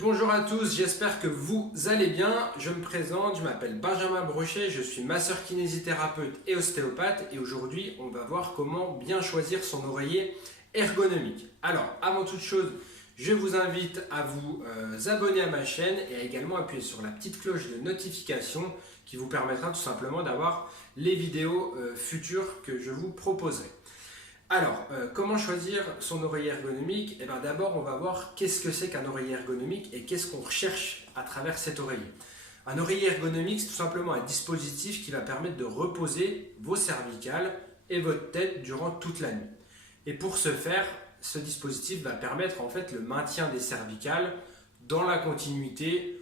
Bonjour à tous, j'espère que vous allez bien. Je me présente, je m'appelle Benjamin Brochet, je suis masseur kinésithérapeute et ostéopathe et aujourd'hui on va voir comment bien choisir son oreiller ergonomique. Alors avant toute chose, je vous invite à vous abonner à ma chaîne et à également appuyer sur la petite cloche de notification qui vous permettra tout simplement d'avoir les vidéos futures que je vous proposerai. Alors, comment choisir son oreiller ergonomique? Eh bien, d'abord, on va voir qu'est-ce que c'est qu'un oreiller ergonomique et qu'est-ce qu'on recherche à travers cet oreiller. Un oreiller ergonomique, c'est tout simplement un dispositif qui va permettre de reposer vos cervicales et votre tête durant toute la nuit. Et pour ce faire, ce dispositif va permettre en fait le maintien des cervicales dans la continuité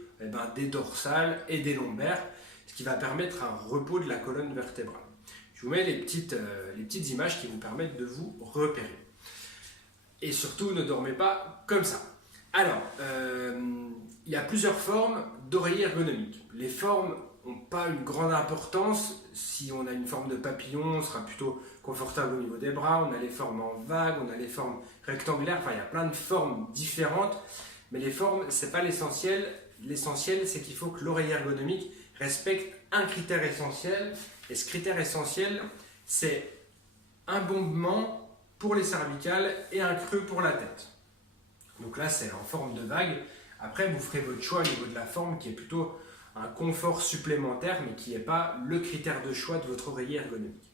des dorsales et des lombaires, ce qui va permettre un repos de la colonne vertébrale. Je vous mets les petites images qui vous permettent de vous repérer. Et surtout, ne dormez pas comme ça. Alors, il y a plusieurs formes d'oreiller ergonomique. Les formes n'ont pas une grande importance. Si on a une forme de papillon, on sera plutôt confortable au niveau des bras. On a les formes en vague, on a les formes rectangulaires. Enfin, il y a plein de formes différentes. Mais les formes, ce n'est pas l'essentiel. L'essentiel, c'est qu'il faut que l'oreiller ergonomique respecte un critère essentiel. Et ce critère essentiel, c'est un bombement pour les cervicales et un creux pour la tête. Donc là, c'est en forme de vague. Après, vous ferez votre choix au niveau de la forme qui est plutôt un confort supplémentaire, mais qui n'est pas le critère de choix de votre oreiller ergonomique.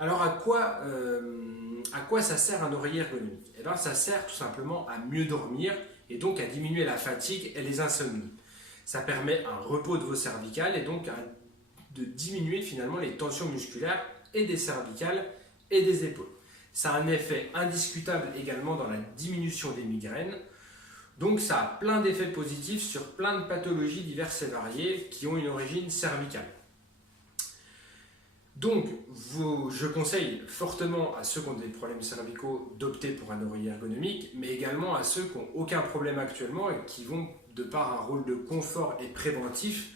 Alors, à quoi ça sert un oreiller ergonomique? Eh bien, ça sert tout simplement à mieux dormir et donc à diminuer la fatigue et les insomnies. Ça permet un repos de vos cervicales et donc de diminuer finalement les tensions musculaires et des cervicales et des épaules. Ça a un effet indiscutable également dans la diminution des migraines. Donc ça a plein d'effets positifs sur plein de pathologies diverses et variées qui ont une origine cervicale. Donc je conseille fortement à ceux qui ont des problèmes cervicaux d'opter pour un oreiller ergonomique, mais également à ceux qui n'ont aucun problème actuellement et qui vont, de par un rôle de confort et préventif,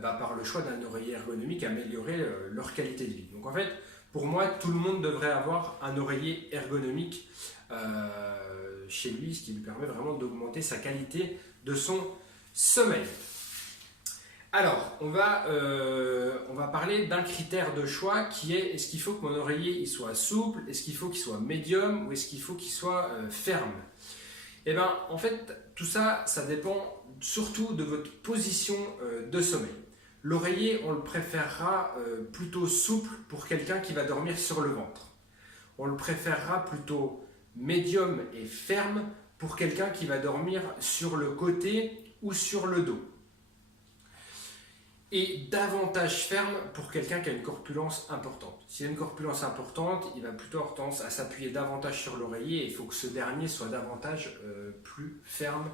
par le choix d'un oreiller ergonomique, améliorer leur qualité de vie. Donc en fait, pour moi, tout le monde devrait avoir un oreiller ergonomique chez lui, ce qui lui permet vraiment d'augmenter sa qualité de son sommeil. Alors, on va parler d'un critère de choix qui est: est-ce qu'il faut que mon oreiller il soit souple, est-ce qu'il faut qu'il soit médium ou est-ce qu'il faut qu'il soit ferme? Eh bien, en fait, tout ça, ça dépend surtout de votre position de sommeil. L'oreiller, on le préférera plutôt souple pour quelqu'un qui va dormir sur le ventre. On le préférera plutôt médium et ferme pour quelqu'un qui va dormir sur le côté ou sur le dos. Et davantage ferme pour quelqu'un qui a une corpulence importante. S'il a une corpulence importante, il va plutôt avoir tendance à s'appuyer davantage sur l'oreiller et il faut que ce dernier soit davantage plus ferme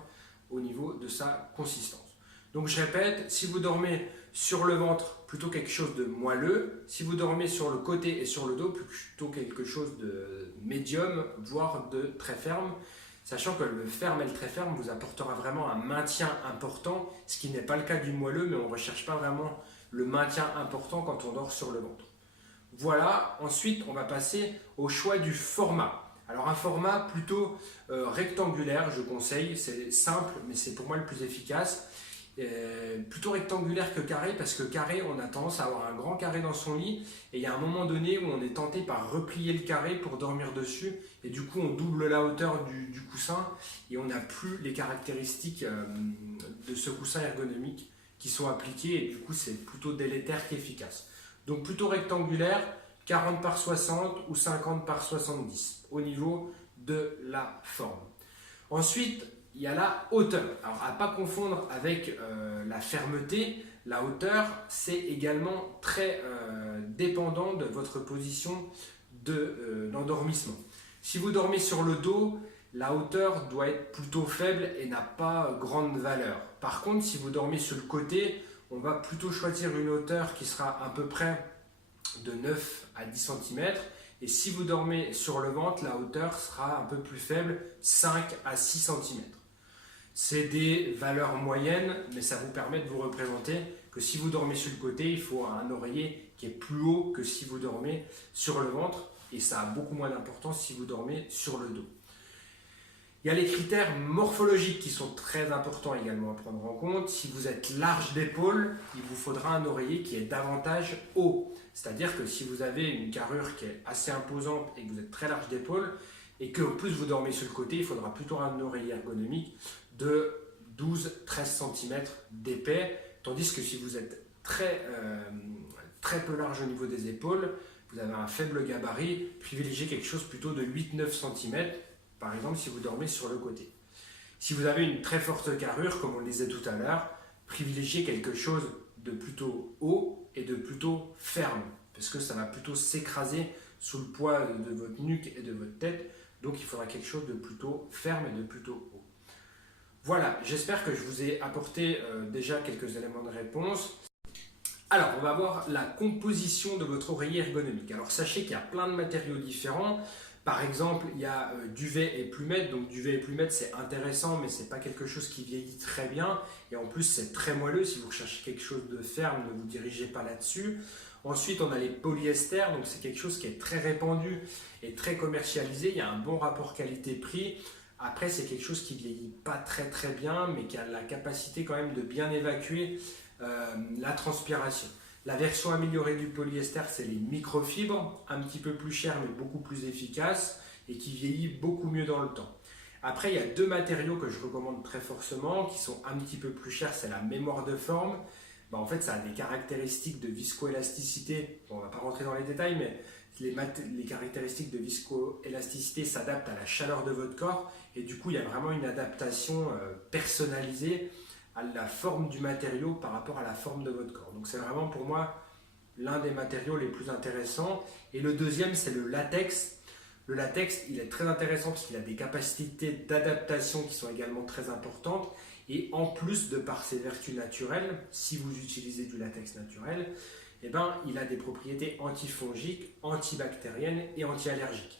au niveau de sa consistance. Donc je répète, si vous dormez sur le ventre, plutôt quelque chose de moelleux. Si vous dormez sur le côté et sur le dos, plutôt quelque chose de médium, voire de très ferme. Sachant que le ferme et le très ferme vous apportera vraiment un maintien important, ce qui n'est pas le cas du moelleux, mais on ne recherche pas vraiment le maintien important quand on dort sur le ventre. Voilà, ensuite on va passer au choix du format. Alors un format plutôt rectangulaire, je conseille, c'est simple, mais c'est pour moi le plus efficace. Plutôt rectangulaire que carré, parce que carré, on a tendance à avoir un grand carré dans son lit et il y a un moment donné où on est tenté par replier le carré pour dormir dessus et du coup on double la hauteur du coussin et on n'a plus les caractéristiques de ce coussin ergonomique qui sont appliquées et du coup c'est plutôt délétère qu'efficace. Donc plutôt rectangulaire, 40 par 60 ou 50 par 70 au niveau de la forme. Ensuite, il y a la hauteur. Alors, à ne pas confondre avec la fermeté, la hauteur, c'est également très dépendant de votre position d'endormissement. Si vous dormez sur le dos, la hauteur doit être plutôt faible et n'a pas grande valeur. Par contre, si vous dormez sur le côté, on va plutôt choisir une hauteur qui sera à peu près de 9 à 10 cm. Et si vous dormez sur le ventre, la hauteur sera un peu plus faible, 5 à 6 cm. C'est des valeurs moyennes, mais ça vous permet de vous représenter que si vous dormez sur le côté, il faut un oreiller qui est plus haut que si vous dormez sur le ventre. Et ça a beaucoup moins d'importance si vous dormez sur le dos. Il y a les critères morphologiques qui sont très importants également à prendre en compte. Si vous êtes large d'épaule, il vous faudra un oreiller qui est davantage haut. C'est-à-dire que si vous avez une carrure qui est assez imposante et que vous êtes très large d'épaule, et qu'en plus vous dormez sur le côté, il faudra plutôt un oreiller ergonomique de 12-13 cm d'épais. Tandis que si vous êtes très peu large au niveau des épaules, vous avez un faible gabarit, privilégiez quelque chose plutôt de 8-9 cm. Par exemple, si vous dormez sur le côté. Si vous avez une très forte carrure, comme on le disait tout à l'heure, privilégiez quelque chose de plutôt haut et de plutôt ferme, parce que ça va plutôt s'écraser sous le poids de votre nuque et de votre tête. Donc il faudra quelque chose de plutôt ferme et de plutôt haut. Voilà, j'espère que je vous ai apporté déjà quelques éléments de réponse. Alors, on va voir la composition de votre oreiller ergonomique. Alors, sachez qu'il y a plein de matériaux différents. Par exemple, il y a duvet et plumette. Donc, duvet et plumette, c'est intéressant, mais ce n'est pas quelque chose qui vieillit très bien. Et en plus, c'est très moelleux. Si vous recherchez quelque chose de ferme, ne vous dirigez pas là-dessus. Ensuite, on a les polyesters. Donc, c'est quelque chose qui est très répandu et très commercialisé. Il y a un bon rapport qualité-prix. Après, c'est quelque chose qui vieillit pas très très bien, mais qui a la capacité quand même de bien évacuer la transpiration. La version améliorée du polyester, c'est les microfibres, un petit peu plus cher mais beaucoup plus efficace et qui vieillit beaucoup mieux dans le temps. Après, il y a deux matériaux que je recommande très fortement qui sont un petit peu plus chers, c'est la mémoire de forme. En fait, ça a des caractéristiques de viscoélasticité. Bon, on ne va pas rentrer dans les détails, mais les caractéristiques de viscoélasticité s'adaptent à la chaleur de votre corps et du coup, il y a vraiment une adaptation personnalisée à la forme du matériau par rapport à la forme de votre corps. Donc c'est vraiment pour moi l'un des matériaux les plus intéressants. Et le deuxième, c'est le latex. Le latex, il est très intéressant parce qu'il a des capacités d'adaptation qui sont également très importantes. Et en plus, de par ses vertus naturelles, si vous utilisez du latex naturel, eh ben, il a des propriétés antifongiques, antibactériennes et anti-allergiques.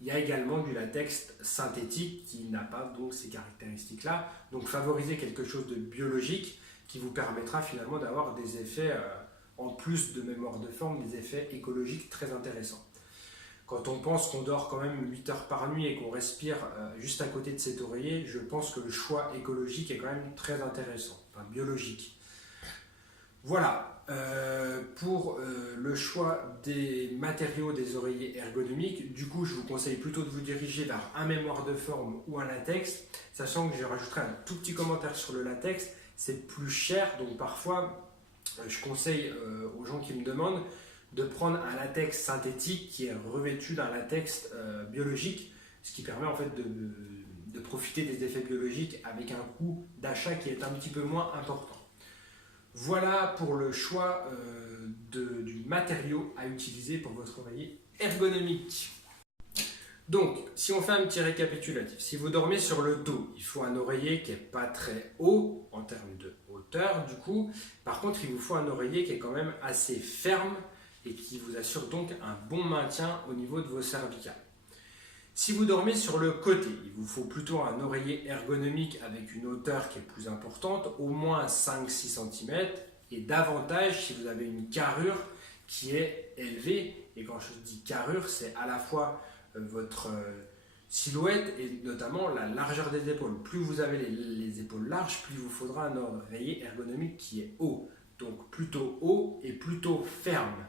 Il y a également du latex synthétique qui n'a pas donc ces caractéristiques-là. Donc favoriser quelque chose de biologique qui vous permettra finalement d'avoir des effets, en plus de mémoire de forme, des effets écologiques très intéressants. Quand on pense qu'on dort quand même 8 heures par nuit et qu'on respire juste à côté de cet oreiller, je pense que le choix écologique est quand même très intéressant, enfin biologique. Voilà, pour le choix des matériaux des oreillers ergonomiques, du coup je vous conseille plutôt de vous diriger vers un mémoire de forme ou un latex, sachant que je rajouterai un tout petit commentaire sur le latex, c'est plus cher, donc parfois je conseille aux gens qui me demandent de prendre un latex synthétique qui est revêtu d'un latex biologique, ce qui permet en fait de profiter des effets biologiques avec un coût d'achat qui est un petit peu moins important. Voilà pour le choix du matériau à utiliser pour votre oreiller ergonomique. Donc, si on fait un petit récapitulatif, si vous dormez sur le dos, il faut un oreiller qui n'est pas très haut en termes de hauteur du coup. Par contre, il vous faut un oreiller qui est quand même assez ferme et qui vous assure donc un bon maintien au niveau de vos cervicales. Si vous dormez sur le côté, il vous faut plutôt un oreiller ergonomique avec une hauteur qui est plus importante, au moins 5-6 cm, et davantage si vous avez une carrure qui est élevée. Et quand je dis carrure, c'est à la fois votre silhouette et notamment la largeur des épaules. Plus vous avez les épaules larges, plus il vous faudra un oreiller ergonomique qui est haut. Donc plutôt haut et plutôt ferme.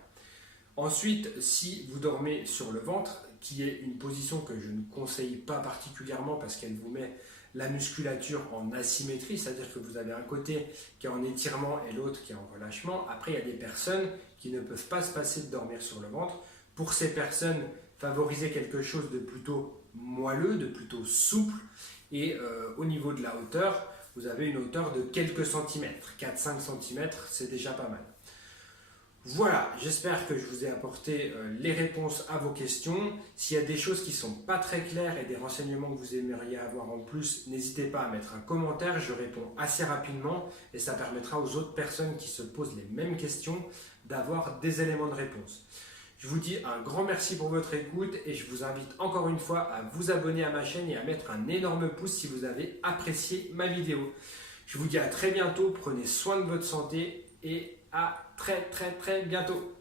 Ensuite, si vous dormez sur le ventre, qui est une position que je ne conseille pas particulièrement parce qu'elle vous met la musculature en asymétrie, c'est-à-dire que vous avez un côté qui est en étirement et l'autre qui est en relâchement. Après, il y a des personnes qui ne peuvent pas se passer de dormir sur le ventre. Pour ces personnes, favorisez quelque chose de plutôt moelleux, de plutôt souple. Et au niveau de la hauteur, vous avez une hauteur de quelques centimètres. 4-5 cm, c'est déjà pas mal. Voilà, j'espère que je vous ai apporté les réponses à vos questions. S'il y a des choses qui ne sont pas très claires et des renseignements que vous aimeriez avoir en plus, n'hésitez pas à mettre un commentaire, je réponds assez rapidement et ça permettra aux autres personnes qui se posent les mêmes questions d'avoir des éléments de réponse. Je vous dis un grand merci pour votre écoute et je vous invite encore une fois à vous abonner à ma chaîne et à mettre un énorme pouce si vous avez apprécié ma vidéo. Je vous dis à très bientôt, prenez soin de votre santé et à très bientôt.